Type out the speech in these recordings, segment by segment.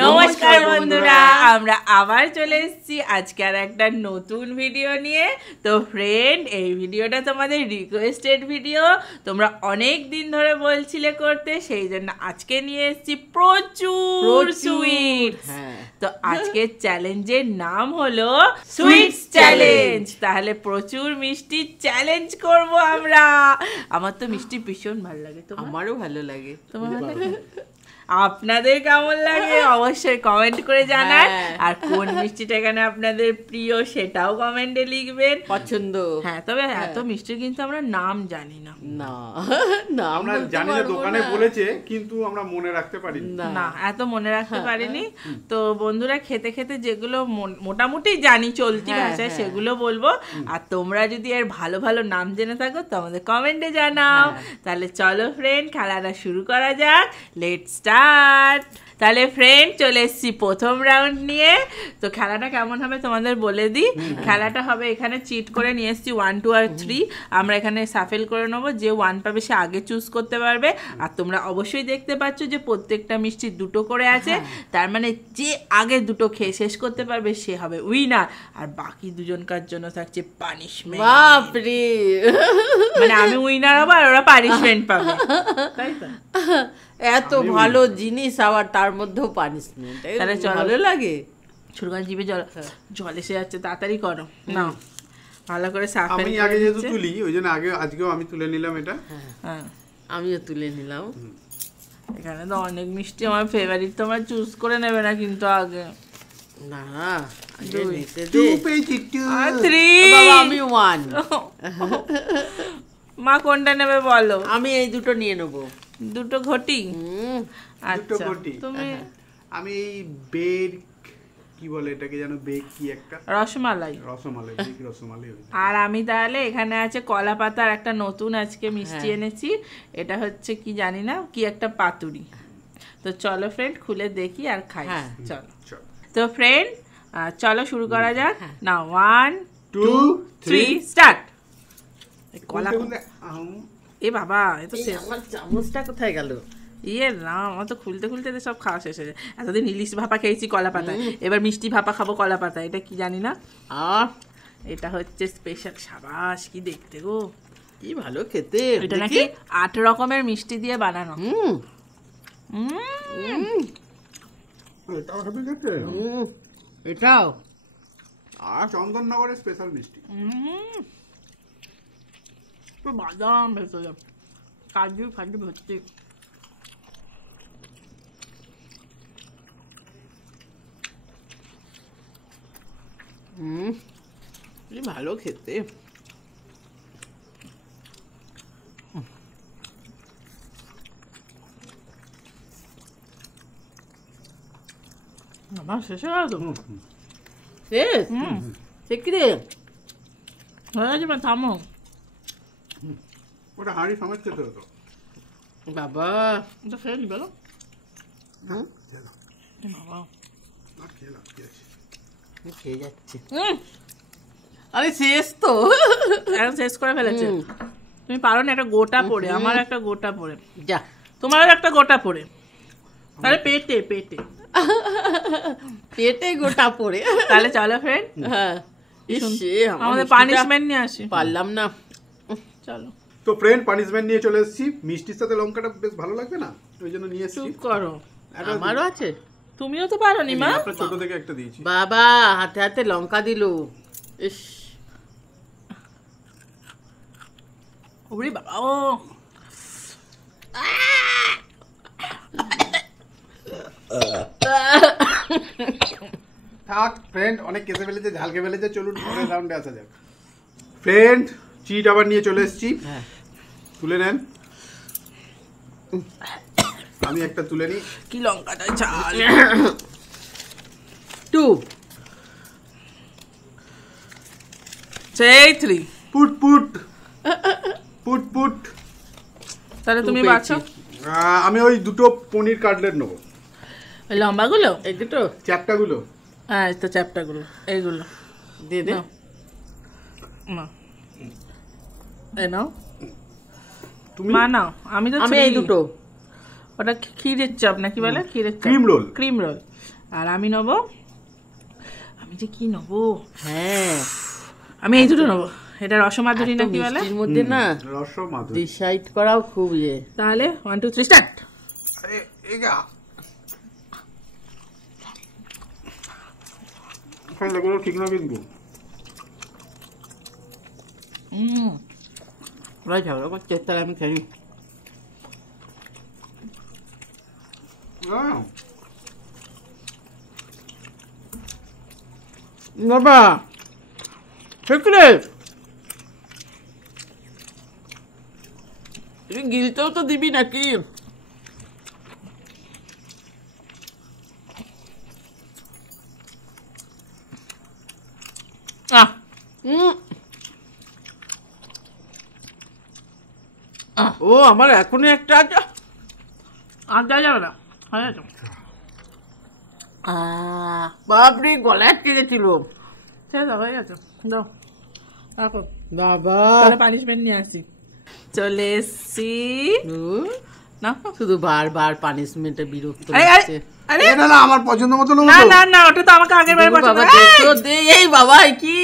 নমস্কার বন্ধুরা, আমরা আবার চলে এসেছি আজকে আর একটা নতুন ভিডিও নিয়ে। তো ফ্রেন্ড, এই ভিডিওটা তোমাদের রিকোয়েস্টেড ভিডিও, তোমরা অনেক দিন ধরে বলছিলে করতে, সেই জন্য আজকে নিয়ে এসেছি প্রচুর সুইট। তো আজকের চ্যালেঞ্জের নাম হলো সুইটস চ্যালেঞ্জ। তাহলে প্রচুর মিষ্টি চ্যালেঞ্জ করব আমরা। আমার তো মিষ্টি ভীষণ ভালো লাগে। আমারও ভালো লাগে। তোমার ভালো লাগে? আপনাদের কেমন লাগে অবশ্যই কমেন্ট করে জানান। আর কোন মিষ্টিটা এখানে আপনাদের প্রিয় সেটাও কমেন্টে লিখবেন। পছন্দ। হ্যাঁ, তবে এত মিষ্টি কিন্তু আমরা নাম জানি না। না আমরা জানি না, দোকানে বলেছে কিন্তু আমরা মনে রাখতে পারিনি। না, এত মনে রাখতে পারিনি। তো বন্ধুরা, খেতে খেতে যেগুলো মোটামুটি জানি চলতি ভাষায় সেগুলো বলবো। আর তোমরা যদি এর ভালো ভালো নাম জেনে থাকো তো আমাদের কমেন্টে জানাও। তাহলে চলো ফ্রেন্ড, খেলাটা শুরু করা যাক। Let's start. তাহলে ফ্রেন্ড, চলে এসেছি প্রথম রাউন্ড নিয়ে। তো খেলাটা কেমন হবে তোমাদের বলে দিই। খেলাটা হবে, এখানে চিট করে নিয়ে এসেছি 1, 2 আর 3। আমরা এখানে সাফেল করে নেবো, যে 1 পাবে সে আগে চুজ করতে পারবে। আর তোমরা অবশ্যই দেখতে পাচ্ছ যে প্রত্যেকটা মিষ্টি 2টো করে আছে। তার মানে যে আগে 2টো খেয়ে শেষ করতে পারবে সে হবে উইনার। আর বাকি দুজনকার জন্য থাকছে পানিশমেন্ট। বাপরে, মানে আমি উইনার হবো আর ওরা পানিশমেন্ট পাবে, তাই তো? এত ভালো জিনিস আবার তার মধ্যেও পানিশমেন্ট, তাহলে ভালো লাগে। ছুরগান জিভে জল এসে যাচ্ছে, তাড়াতাড়ি করো না। ভালো করে সাফেল। আমি আগে যেহেতু তুলি, ওই জন্য আজকেও আমি তুলে নিলাম এটা। হ্যাঁ, আমিও তুলে নিলাম। এখানে তো অনেক মিষ্টি আমার ফেভারিট, তোমরা চুজ করে নেবে না কিন্তু আগে। না, 2 পেয়েছি, 2 আর 3। বাবা, আমি 1। মা কোনটা নেবে বলো? আমি এই 2টো নিয়ে নেবো। 2টো ঘটি? দুটো ঘটি। তুমি? আমি এই বেক, কি বলে এটাকে জানো, বেক কি একটা? রসমালাই। বেক রসমালাই। আর আমি তাহলে এখানে আছে কলা পাতার একটা নতুন আজকে মিষ্টি এনেছি। এটা হচ্ছে কি জানি না, কি একটা পাতুরি। তো চলো ফ্রেন্ড, খুলে দেখি আর খাই। চলো। তো ফ্রেন্ড, চলো শুরু করা যাক। না, 1, 2, 3 স্টার্ট। কলা, এ বাবা, এ তো আমার চামচটা কোথায় গেল? ইয়ে না, আমার তো খুলতে খুলতে সব খাওয়া শেষ হয়ে যায়। এতদিন ইলিশ ভাপা খেয়েছি কলা পাতায়, এবার মিষ্টি ভাপা খাবো কলা পাতায়। এটা কি জানি না। এটা হচ্ছে স্পেশাল। সাবাস, কি দেখতে গো, কি ভালো খেতে। এটা নাকি 8 রকমের মিষ্টি দিয়ে বানানো। এটাও আর চন্দননগরের স্পেশাল মিষ্টি। বাদাম ভেতরে, কাজু ফাজু ভর্তি। কি ভালো খেতে। আমার শেষ হয়ে গেল তো। শেষ? সে কি রে? হয়ে গেছে, থামো। ওটা হাঁড়ি সমেত খেতে হতো বাবা। এটা খেয়ে নি বলো। বাবা খেয়ে যাচ্ছে। আরে শেষ তো, এখন শেষ করে ফেলেছে। তুমি পারো না একটা গোটা পড়ে, আমার একটা গোটা পড়ে, যা তোমারও একটা গোটা পড়ে। তাহলে পেটে পেটে পেটে গোটা পড়ে। তাহলে চলো ফ্রেন্ড, আমাদের পানিশমেন্ট নিয়ে আসি। পারলাম না, চলো। তো ফ্রেন্ড, পানিশমেন্ট নিয়ে চলে এসেছি। মিষ্টির সাথে লঙ্কাটা বেশ ভালো লাগবে না, ওই জন্য নিয়ে এসেছি। চুপ করো, আমারও আছে। তুমিও তো পারো নি মা। আপনার ছোট থেকে একটা দিয়েছি। বাবা হাতে হাতে লঙ্কা দিল। ইস, ওরে বাবা, ও থাক ফ্রেন্ড, অনেক কেসে ফেলেছে, ঝালকে ফেলেছে। চলুন পরের রাউন্ডে আসা যাক। ফ্রেন্ড, চিট আবার নিয়ে চলে এসেছি। তুলে নেন। আমি একটা তুলে নিই। কি লঙ্কাটা ঝাল। 2, 3। Put put put put. তাহলে তুমি বাছো। আমি ওই 2টো পনির কাটলেট নেবো। ওই লম্বাগুলো, এই দুটো চ্যাপটাগুলো। হ্যাঁ, তো চ্যাপটাগুলো এইগুলো দিয়ে দে। না, এই নাও তুমি মা নাও। আমি তো আমি এই দুটো। ওটা ক্ষীরের চপ নাকি বলে? ক্ষীরের chop, cream roll. Cream roll. আর আমি নেব, আমি যে কি নেব, হ্যাঁ আমি এই দুটো নেবো। এটা রসমাধুরী নাকি বলে? মিষ্টির মধ্যে না রসমাধুরী ডিসাইড করাও খুব ইয়ে। তাহলে 1 2 3 স্টার্ট। এগুলো ঠিক না কিন্তু। ওরাই ঝগড়া করছে, তাহলে আমি খাই। বাবা ঠিক রে, তুই গিলতেও তো দিবি নাকি? ও আমার এখনই একটা আছে, আর যা যাবে না, হয়ে যাবে। বাপরে গলায় কেড়েছিল। ঠিক আছে, হয়ে গেছে, দাও রাখো। বাবা তাহলে পানিশমেন্ট নিয়ে আসি। চলে এসছি না, শুধু বারবার পানিশমেন্টে বিরক্ত আরে, লাগছে। আরে এটা না আমার পছন্দ মতো নেবো না তো। না না, ওটা তো আমাকে আগের বার পছন্দ। বাবা দেখো দে, এই বাবা এ কি,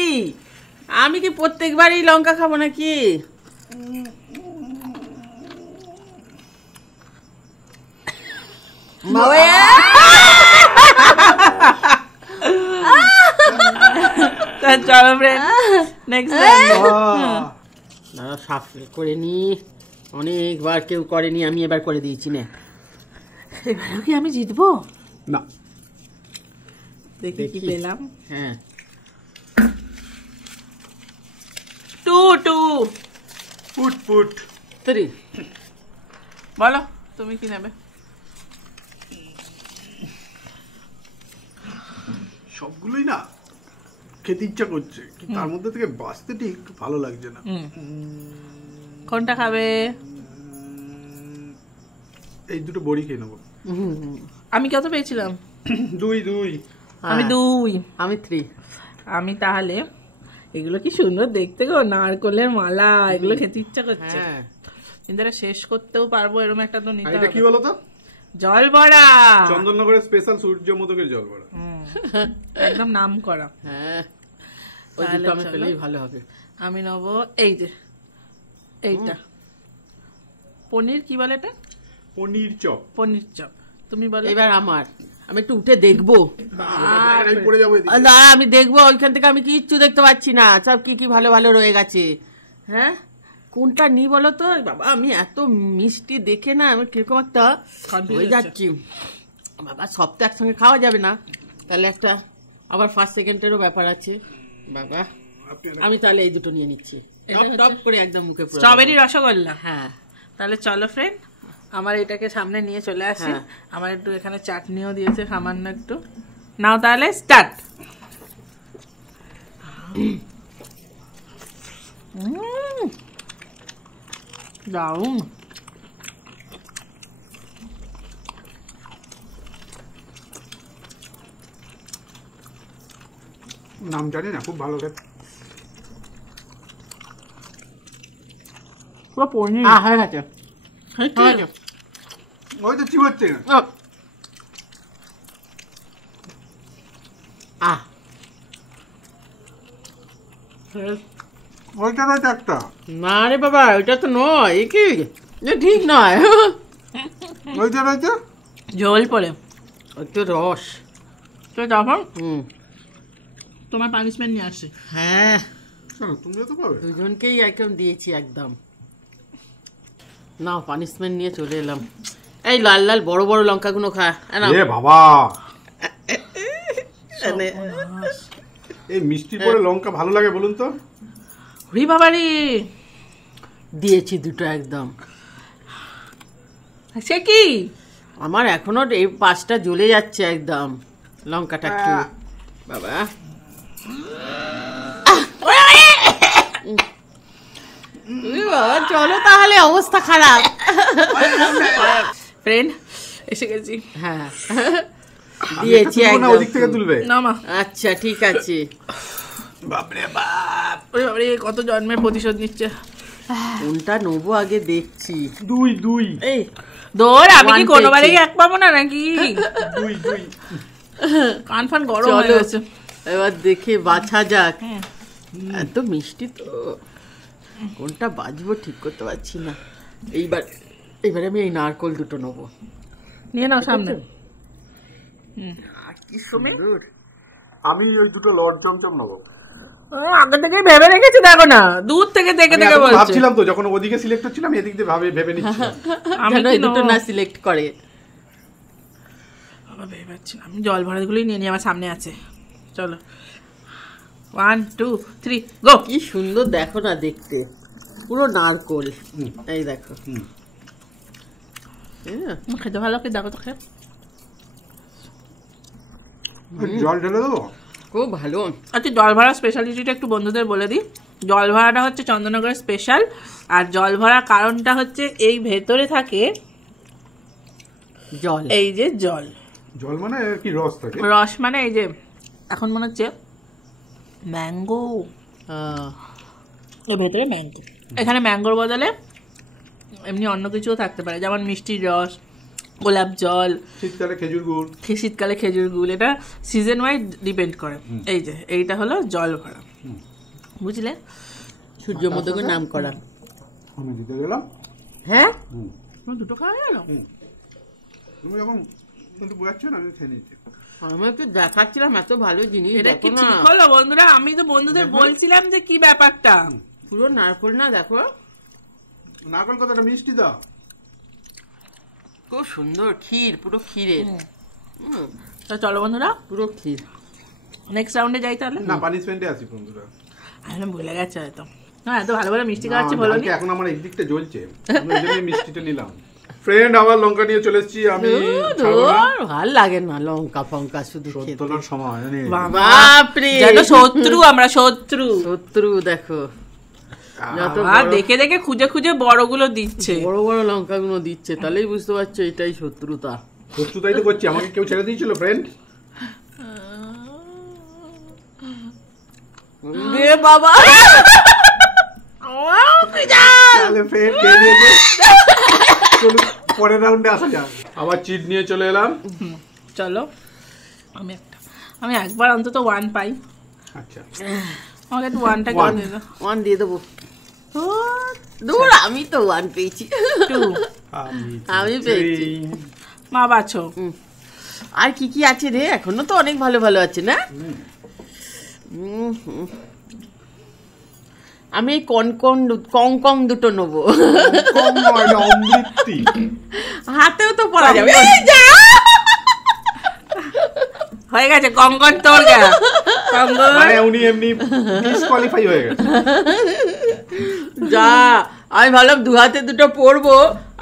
আমি কি প্রত্যেকবারই লঙ্কা খাবো নাকি? চলো ফ্রেন্ড, নেক্সট টাইম দাঁড়া সাফ করে নি, অনেকবার কেউ করেনি, আমি এবার করে দিয়েছি। না এবারও কি আমি জিতবো? না, দেখি কি পেলাম। হ্যাঁ 2 2 পুট পুট 3 বলো তুমি কি নেবে? সবগুলোই না খেতে ইচ্ছা করছে, কিন্তু তার মধ্যে থেকে বাঁচতে ঠিক ভালো লাগছে না। কোনটা খাবে? এই দুটো বড়ি খেয়ে নেবো। আমি কত পেয়েছিলাম? 2 2। আমি 2। আমি 3। আমি তাহলে, এগুলো কি সুন্দর দেখতে গো, নারকলের মালা, এগুলো খেতে ইচ্ছা করছে, হ্যাঁ কিন্তু এটা শেষ করতেও পারবো এরকম একটা তো আর নিতে এটা কি হবে। বলো তো? জল বড়া, চন্দননগরের স্পেশাল সূর্যমুখীর জল বড়া। একদম নাম করা। হ্যাঁ, ওই তাহলে দুটো আমি চলো। পেলেই ভালো হবে। আমি নেবো এই যে এইটা, পনির কি বলে এটা? পনির চপ। পনির চপ। তুমি বলো। এবার আমার, আমি একটু উঠে দেখবো। আমি পড়ে যাবো এদিকে। না আমি দেখবো, ওইখান থেকে আমি কিচ্ছু দেখতে পাচ্ছি না, সব কি কি ভালো ভালো রয়ে গেছে। হ্যাঁ কোনটা নি বলো তো? বাবা আমি এত মিষ্টি দেখে না আমি কিরকম একটা হয়ে যাচ্ছি। বাবা সব তো একসঙ্গে খাওয়া যাবে না, তাহলে একটা আবার ফার্স্ট সেকেন্ডেরও ব্যাপার আছে। বাবা আমি তাহলে এই দুটো নিয়ে নিচ্ছি, টপ টপ করে একদম মুখে পুরো। স্ট্রবেরি রসগোল্লা। হ্যাঁ তাহলে চলো ফ্রেন্ড, আমার এটাকে সামনে নিয়ে চলে আসি। হ্যাঁ। আমার একটু এখানে চাটনিও দিয়েছে সামান্য একটু। নাও তাহলে স্টার্ট। দারুণ। নাম জানি না, খুব ভালো খেতে। পুরো পনির। হয়ে গেছে, হয়ে গেছে। ওই তো চিবোচ্ছে না। ওইটা রয়েছে একটা। না রে বাবা ওইটা তো নয়, এ কি এ ঠিক নয়। ওইটা রয়েছে ঝোল পড়ে একটু রস। তো তখন তোমার পানিশমেন্ট নিয়ে আসি। হ্যাঁ শোনো, তুমিও তো পাবে। দুজনকেই একদম দিয়েছি একদম। না পানিশমেন্ট নিয়ে চলে এলাম। এই লাল লাল বড় বড় লঙ্কাগুলো খা। এ বাবা, এই মিষ্টি পরে লঙ্কা ভালো লাগে বলুন তো? হরি বাবারি, দিয়েছি দুটো একদম। সে কি? আমার এখনো এই পাঁচটা জ্বলে যাচ্ছে একদম লঙ্কাটা একটু। বাবা চলো তাহলে, অবস্থা খারাপ। ফ্রেন্ড এসে গেছি। হ্যাঁ দিয়েছি না, ওদিক থেকে তুলবে। না মা। আচ্ছা ঠিক আছে। বাপরে বাপ, ওরে বাবারে, কত জন্মের প্রতিশোধ নিচ্ছে। কোনটা নেবো আগে দেখছি। 2 2। এই দৌড়, আমি কি One কোনোবারেই পেয়েছি। এক পাবো না নাকি? দুই দুই কান ফান গরম হয়ে চলো গেছে। এবার দেখে বাছা যাক। এত মিষ্টি তো কোনটা বাজবো ঠিক করতে পারছি না। এইবার আমি এই নারকোল দুটো নেবো। নিয়ে নাও সামনে। আর কি সুন্দর। আমি ওই দুটো লর্ড চমচম নেবো। আগে থেকে ভেবে রেখেছি, দেখো না দূর থেকে দেখে আমি দেখে এতক্ষণ বলছে। ভাবছিলাম তো, যখন ওদিকে সিলেক্ট হচ্ছিলাম এদিক দিয়ে ভেবে নিচ্ছি। আমি যেন কি এই দুটো নেবো? না সিলেক্ট করে। আমার ভেবে পাচ্ছি না। আমি জল ভরাগুলোই নিয়ে নিই, আমার সামনে আছে। চলো 1 2 3 গো। কি সুন্দর দেখো না দেখতে, পুরো নারকোল। এই দেখো। খেতে ভালো, কি দেখো তো খেয়ে। জল ঢেলে দেবো। খুব ভালো। আচ্ছা, জল ভরা স্পেশালিটিটা একটু বন্ধুদের বলে দিই। জল ভরাটা হচ্ছে চন্দননগরের স্পেশাল। আর জল ভরার কারণটা হচ্ছে এই ভেতরে থাকে জল। এই যে জল, জল মানে কি রস থাকে? রস মানে এই যে এখন মনে হচ্ছে ম্যাঙ্গো, এর ভেতরে ম্যাঙ্গো। এখানে ম্যাঙ্গোর বদলে এমনি অন্য কিছুও থাকতে পারে, যেমন মিষ্টির রস, গোলাপ জল, শীতকালে খেজুর গুড়। শীতকালে খেজুর গুড়। এটা সিজন ওয়াইজ ডিপেন্ড করে। এই যে এইটা হলো জল ভরা, বুঝলে? সূর্যমুখীর নাম করা। আমি দিতে গেলাম। হ্যাঁ, তোমার দুটো খাওয়া গেল? তুমি যখন কিন্তু বোঝাচ্ছ না, আমি খেয়ে নিচ্ছি। আমি একটু দেখাচ্ছিলাম এত ভালো জিনিস। এটা দেখো কি না, ঠিক হলো বন্ধুরা? আমি তো বন্ধুদের বলছিলাম যে কি ব্যাপারটা। পুরো নারকোল না, দেখো নারকেল কতটা মিষ্টি দাও। খুব সুন্দর ক্ষীর, পুরো ক্ষীরের। তো চলো বন্ধুরা, পুরো ক্ষীর। নেক্সট রাউন্ডে যাই তাহলে। না, পানিশমেন্টে আসি বন্ধুরা। আমি ভুলে গেছে হয়তো। না, এত ভালো ভালো মিষ্টি খাওয়াচ্ছি বলো নি। এখন আমার একদিকটা জ্বলছে, আমি ওই জন্যই মিষ্টিটা নিলাম। ফ্রেন্ড, আবার লঙ্কা নিয়ে চলে এসেছি। আমি ছাড়বো না। ভাল লাগে না লঙ্কা ফঙ্কা শুধু খেতে। তোলার সময় জানি। বাপরে, যেন শত্রু, আমরা শত্রু। শত্রু দেখো, যত আর দেখে দেখে খুঁজে খুঁজে বড়গুলো দিচ্ছে। বড় বড় লঙ্কাগুলো দিচ্ছে, তাহলেই বুঝতে পারছো এটাই শত্রুতা। শত্রুতাই তো করছি, আমাকে কেউ ছেড়ে দিয়েছিল ফ্রেন্ড। রে বাবা, তাহলে ফ্রেন্ড খেয়ে নিয়েছে। চলুন পরের রাউন্ডে আসা যাক। আবার চিট নিয়ে চলে এলাম। চলো, আমি একবার অন্তত 1 পাই। আচ্ছা, আমাকে একটু 1টা কেন দিল? 1 দিয়ে দেবো। দূর, আমি তো 1 পেয়েছি। 2 আমি পেয়েছি। মা বাছো। আর কি কি আছে রে? এখনো তো অনেক ভালো ভালো আছে না? আমি এই কং দুটো নেবো। অমৃতি। হাতেও তো পরা যাবে। হয়ে গেছে কঙ্কন তোর গা। কঙ্কন মানে উনি এমনি ডিসকোয়ালিফাই হয়ে গেছে। যা, আমি ভাবলাম 2 হাতে দুটো পরবো,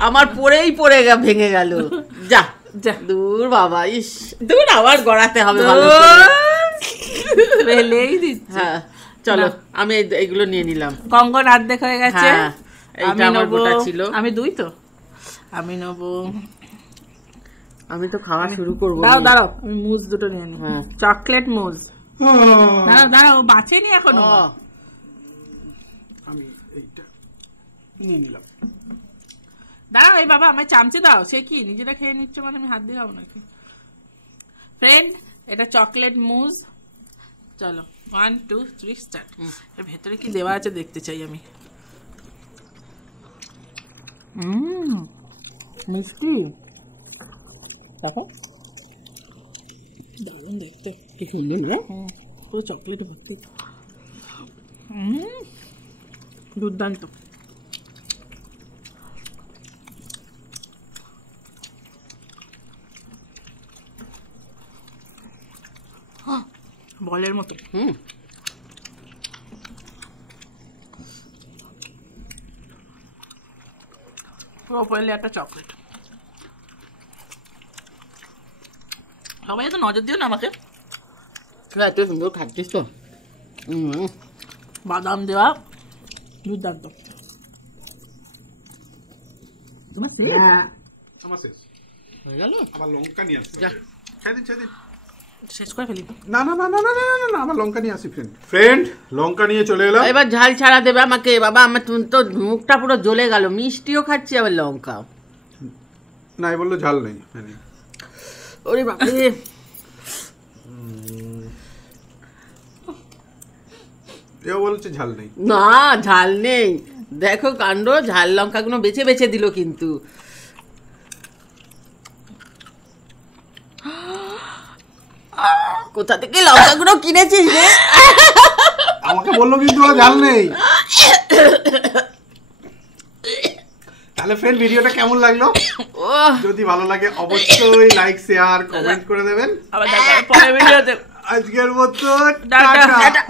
আমার পরে ভেঙে গেল। যা যা। দূর বাবা, ইস দূর, আবার গড়াতে হবে ভালো করে। ফেলেই দিচ্ছে। হ্যাঁ, চলো আমি এইগুলো নিয়ে নিলাম। কঙ্কন অর্ধেক হয়ে গেছে। হ্যাঁ, এইটা আমি আমার নেবো, গোটা ছিল। আমি 2 তো। আমি নেবো, আমি তো খাওয়া শুরু করবো। দাঁড়াও আমি মুজ দুটো নিয়ে নিই। হ্যাঁ। চকলেট মুজ। দাঁড়াও ও বাঁচেনি এখনো। আমি এইটা নিয়ে নিলাম। দাঁড়াও, এই বাবা আমায় চামচে দাও। সে কি নিজেরা খেয়ে নিচ্ছ মানে আমি হাত দিয়ে খাবো নাকি? ফ্রেন্ড, এটা চকলেট মুজ। চলো 1 2 3 স্টার্ট। এর ভেতরে কি দেওয়া আছে দেখতে চাই আমি। মিষ্টি দেখো, দারুণ দেখতে। কি সুন্দর না? পুরো চকলেট ভর্তি। দুর্দান্ত। বলের মতো। পুরো উপরে একটা চকলেট। সবাই তো নজর দিও না আমাকে। এত সুন্দর খাচ্ছিস তো। বাদাম দেওয়া, দুর্দান্ত। তোমার শেষ? আমার শেষ হয়ে গেল। আবার লঙ্কা নিয়ে আসছি। যা। ছেদিন শেষ করে ফেলি। না না না না না না না না, আবার লঙ্কা নিয়ে আসি ফ্রেন্ড। লঙ্কা নিয়ে চলে এলাম। এবার ঝাল ছাড়া দেবে আমাকে। বাবা, আমার তো মুখটা পুরো জ্বলে গেল। মিষ্টিও খাচ্ছি আবার লঙ্কা। নাই বললো ঝাল নেই। ওরে বাবারে, এও বলছে ঝাল নেই। না ঝাল নেই, দেখো কাণ্ড, ঝাল লঙ্কাগুলো বেছে বেছে দিল কিন্তু। কোথা থেকে লঙ্কাগুলো কিনেছিস রে? আমাকে বললো কিন্তু ওরা ঝাল নেই। তাহলে ফ্রেন্ড ভিডিওটা কেমন লাগলো? যদি ভালো লাগে অবশ্যই লাইক শেয়ার কমেন্ট করে দেবেন। আবার দেখা হবে পরের ভিডিওতে। আজকের মতো টাটা। টাটা।